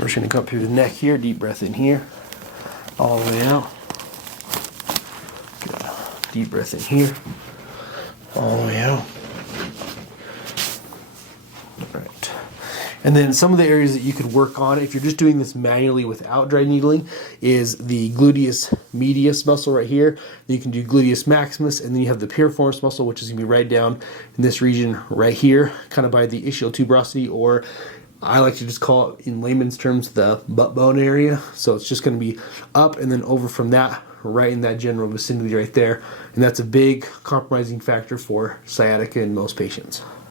We're just going to come up through the neck here, deep breath in here, all the way out. Good. Deep breath in here, all the way out. All right. And then some of the areas that you could work on if you're just doing this manually without dry needling is the gluteus medius muscle right here. Then you can do gluteus maximus, and then you have the piriformis muscle, which is going to be right down in this region right here, kind of by the ischial tuberosity, or I like to just call it in layman's terms the butt bone area. So it's just going to be up and then over from that, right in that general vicinity right there. And that's a big compromising factor for sciatica in most patients.